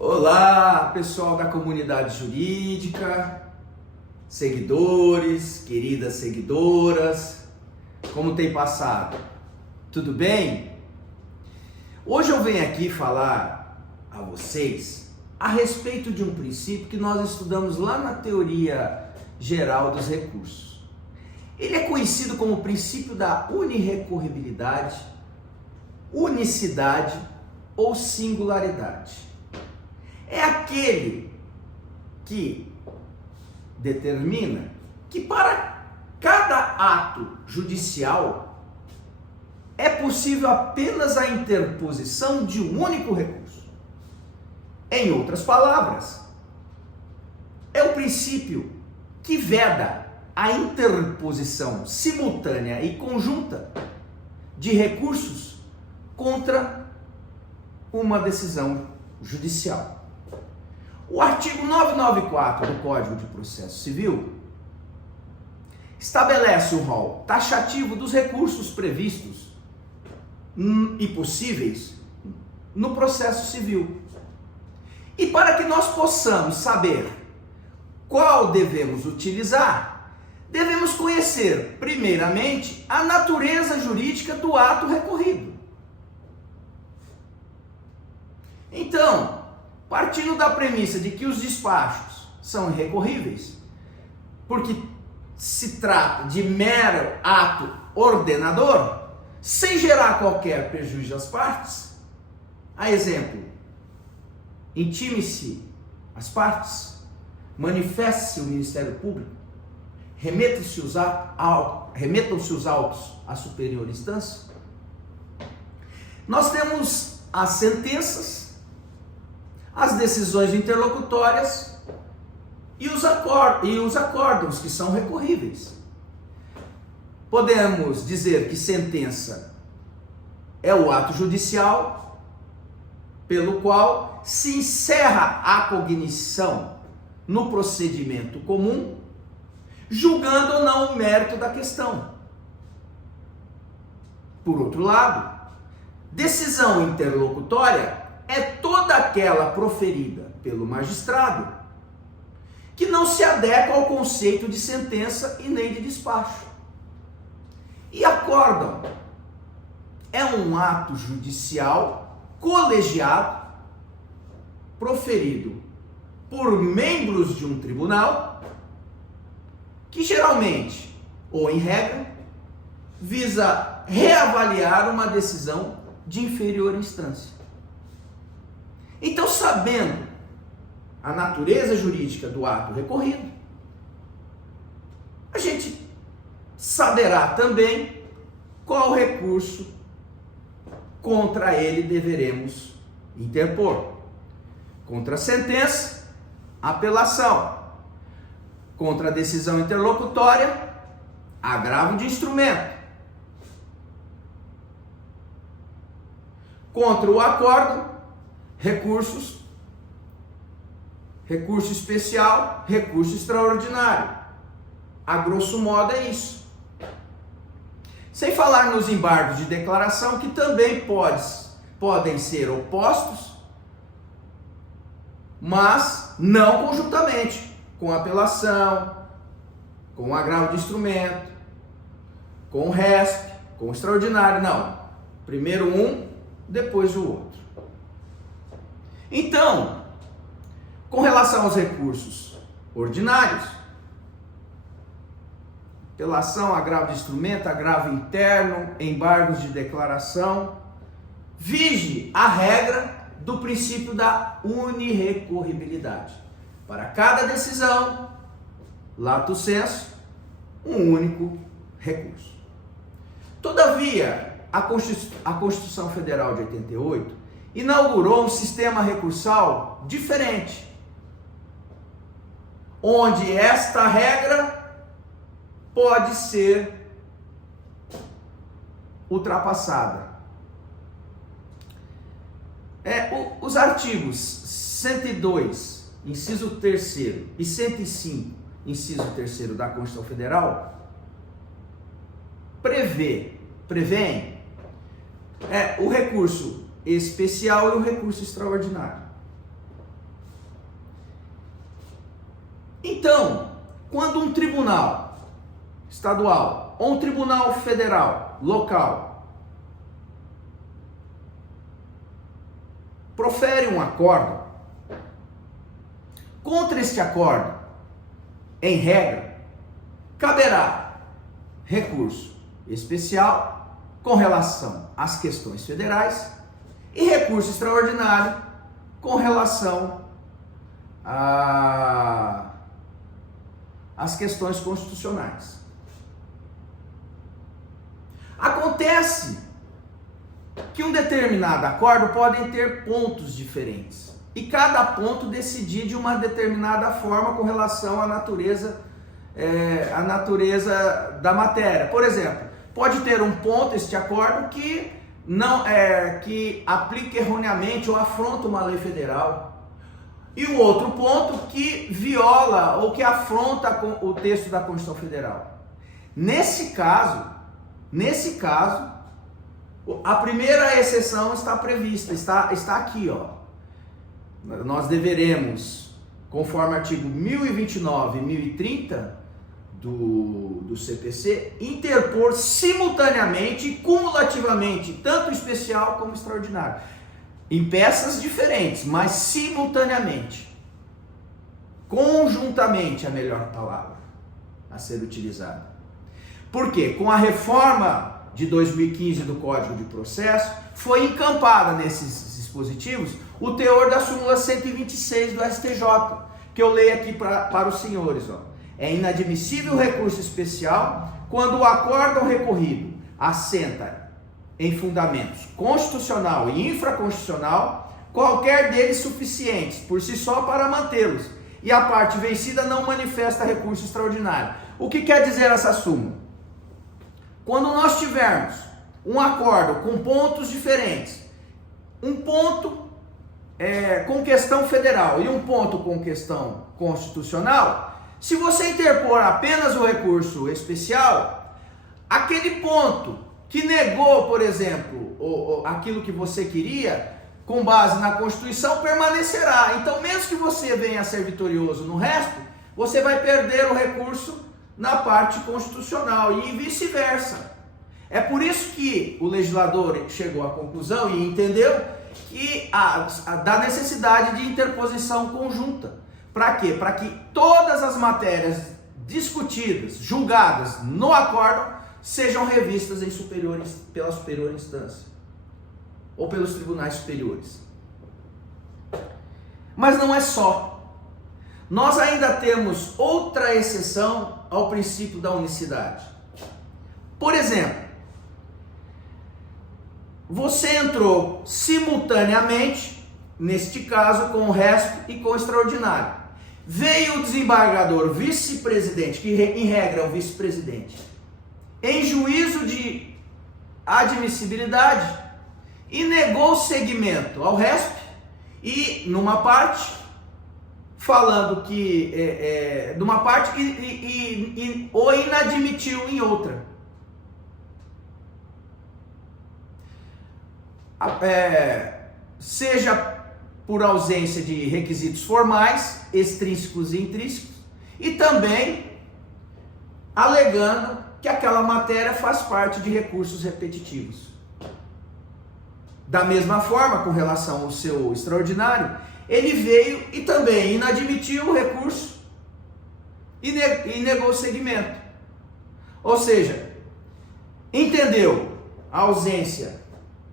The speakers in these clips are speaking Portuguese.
Olá, pessoal da comunidade jurídica, seguidores, queridas seguidoras, como tem passado? Tudo bem? Hoje eu venho aqui falar a vocês a respeito de um princípio que nós estudamos lá na teoria geral dos recursos. Ele é conhecido como o princípio da unirrecorribilidade, unicidade ou singularidade. É aquele que determina que para cada ato judicial é possível apenas a interposição de um único recurso. Em outras palavras, é o princípio que veda a interposição simultânea e conjunta de recursos contra uma decisão judicial. O artigo 994 do Código de Processo Civil estabelece o rol taxativo dos recursos previstos e possíveis no processo civil. E para que nós possamos saber qual devemos utilizar, devemos conhecer, primeiramente, a natureza jurídica do ato recorrido. Então, partindo da premissa de que os despachos são irrecorríveis, porque se trata de mero ato ordenador, sem gerar qualquer prejuízo às partes, a exemplo, intime-se as partes, manifeste-se o Ministério Público, remetam-se os autos à superior instância, nós temos as sentenças, as decisões interlocutórias e os acórdãos que são recorríveis. Podemos dizer que sentença é o ato judicial pelo qual se encerra a cognição no procedimento comum, julgando ou não o mérito da questão. Por outro lado, decisão interlocutória é toda aquela proferida pelo magistrado que não se adequa ao conceito de sentença e nem de despacho. E acórdão é um ato judicial colegiado proferido por membros de um tribunal que geralmente, ou em regra, visa reavaliar uma decisão de inferior instância. Então, sabendo a natureza jurídica do ato recorrido, a gente saberá também qual recurso contra ele deveremos interpor. Contra a sentença, apelação. Contra a decisão interlocutória, agravo de instrumento. Contra o acórdão, recurso especial, recurso extraordinário. A grosso modo é isso. Sem falar nos embargos de declaração, que também podem ser opostos, mas não conjuntamente, com apelação, com agravo de instrumento, com resp, com extraordinário, não. Primeiro um, depois o outro. Então, com relação aos recursos ordinários, apelação, agravo de instrumento, agravo interno, embargos de declaração, vige a regra do princípio da unirrecorribilidade. Para cada decisão, lato sensu, um único recurso. Todavia, a Constituição Federal de 88 inaugurou um sistema recursal diferente, onde esta regra pode ser ultrapassada. Os artigos 102, inciso 3º e 105, inciso 3º da Constituição Federal, prevêem o recurso especial e o recurso extraordinário. Então, quando um tribunal estadual ou um tribunal federal local profere um acordo, contra este acordo, em regra, caberá recurso especial com relação às questões federais e recurso extraordinário com relação às questões constitucionais. Acontece que um determinado acordo pode ter pontos diferentes e cada ponto decidir de uma determinada forma com relação à natureza da matéria. Por exemplo, pode ter um ponto, este acordo, que não que aplica erroneamente ou afronta uma lei federal, e o outro ponto que viola ou que afronta o texto da Constituição Federal. Nesse caso, a primeira exceção está prevista, está aqui, ó. Nós deveremos, conforme artigo 1029 e 1030 do CPC, interpor simultaneamente e cumulativamente, tanto especial como extraordinário, em peças diferentes, mas simultaneamente, conjuntamente, a melhor palavra a ser utilizada. Por quê? Com a reforma de 2015 do Código de Processo, foi encampada nesses dispositivos o teor da súmula 126 do STJ, que eu leio aqui para os senhores, ó. É inadmissível o recurso especial quando o acórdão recorrido assenta em fundamentos constitucional e infraconstitucional, qualquer deles suficientes por si só para mantê-los, e a parte vencida não manifesta recurso extraordinário. O que quer dizer essa súmula? Quando nós tivermos um acordo com pontos diferentes, um ponto com questão federal e um ponto com questão constitucional, se você interpor apenas o recurso especial, aquele ponto que negou, por exemplo, aquilo que você queria, com base na Constituição, permanecerá. Então, mesmo que você venha a ser vitorioso no resto, você vai perder o recurso na parte constitucional e vice-versa. É por isso que o legislador chegou à conclusão e entendeu que da necessidade de interposição conjunta. Para quê? Para que todas as matérias discutidas, julgadas no acordo, sejam revistas pela superior instância ou pelos tribunais superiores. Mas não é só. Nós ainda temos outra exceção ao princípio da unicidade. Por exemplo, você entrou simultaneamente, neste caso, com o RESP e com o extraordinário. Veio o desembargador vice-presidente, que em regra é o vice-presidente, em juízo de admissibilidade e negou seguimento ao RESP e numa parte falando que numa parte o inadmitiu em outra. Seja por ausência de requisitos formais, extrínsecos e intrínsecos, e também alegando que aquela matéria faz parte de recursos repetitivos. Da mesma forma, com relação ao seu extraordinário, ele veio e também inadmitiu o recurso e negou o seguimento. Ou seja, entendeu a ausência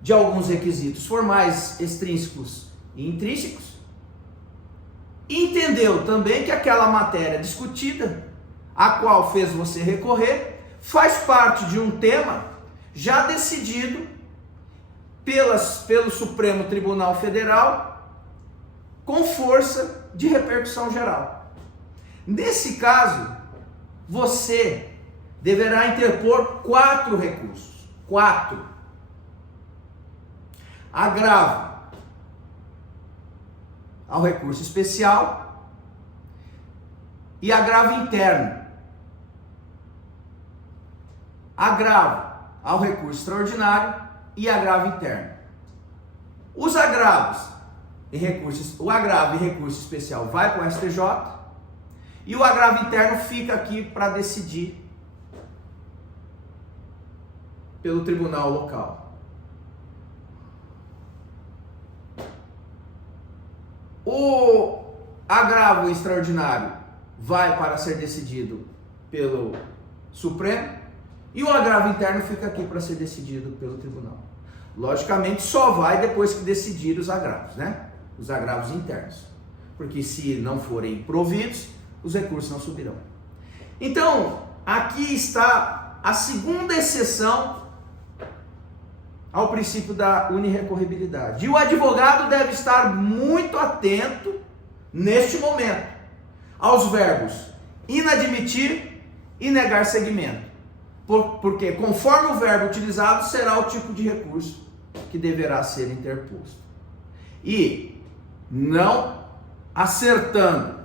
de alguns requisitos formais, extrínsecos e intrínsecos, entendeu também que aquela matéria discutida, a qual fez você recorrer, faz parte de um tema já decidido pelo Supremo Tribunal Federal com força de repercussão geral. Nesse caso, você deverá interpor 4 recursos. 4. Agravo ao recurso especial e agravo interno. Agravo ao recurso extraordinário e agravo interno. Os agravos e recursos, o agravo e recurso especial vai para o STJ e o agravo interno fica aqui para decidir pelo tribunal local. O agravo extraordinário vai para ser decidido pelo Supremo e o agravo interno fica aqui para ser decidido pelo tribunal. Logicamente, só vai depois que decidir os agravos, né? Os agravos internos. Porque se não forem providos, os recursos não subirão. Então, aqui está a segunda exceção ao princípio da unirrecorribilidade. E o advogado deve estar muito atento, neste momento, aos verbos inadmitir e negar seguimento. Porque conforme o verbo utilizado, será o tipo de recurso que deverá ser interposto. E não acertando,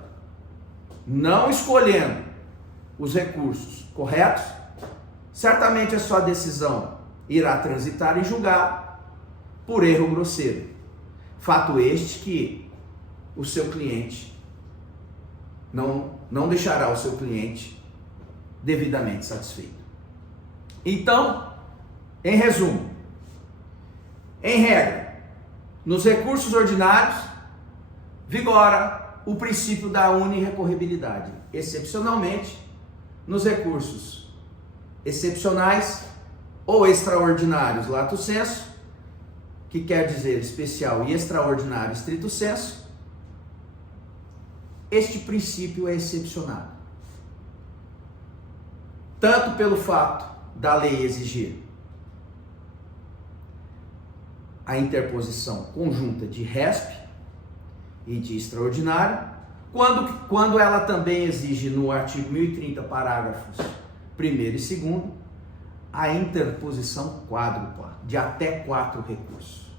não escolhendo os recursos corretos, certamente a sua decisão irá transitar em julgado por erro grosseiro. Fato este que o seu cliente não deixará o seu cliente devidamente satisfeito. Então, em resumo, em regra, nos recursos ordinários, vigora o princípio da unirrecorribilidade. Excepcionalmente, nos recursos excepcionais ou extraordinários lato sensu, que quer dizer especial e extraordinário estrito sensu, este princípio é excepcionado. Tanto pelo fato da lei exigir a interposição conjunta de resp e de extraordinário, quando ela também exige no artigo 1030, parágrafos 1º e 2º, a interposição quádrupla de até 4 recursos.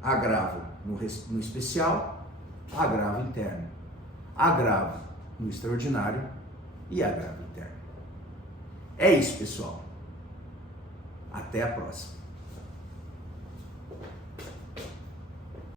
Agravo no especial, agravo interno, agravo no extraordinário e agravo interno. É isso, pessoal. Até a próxima.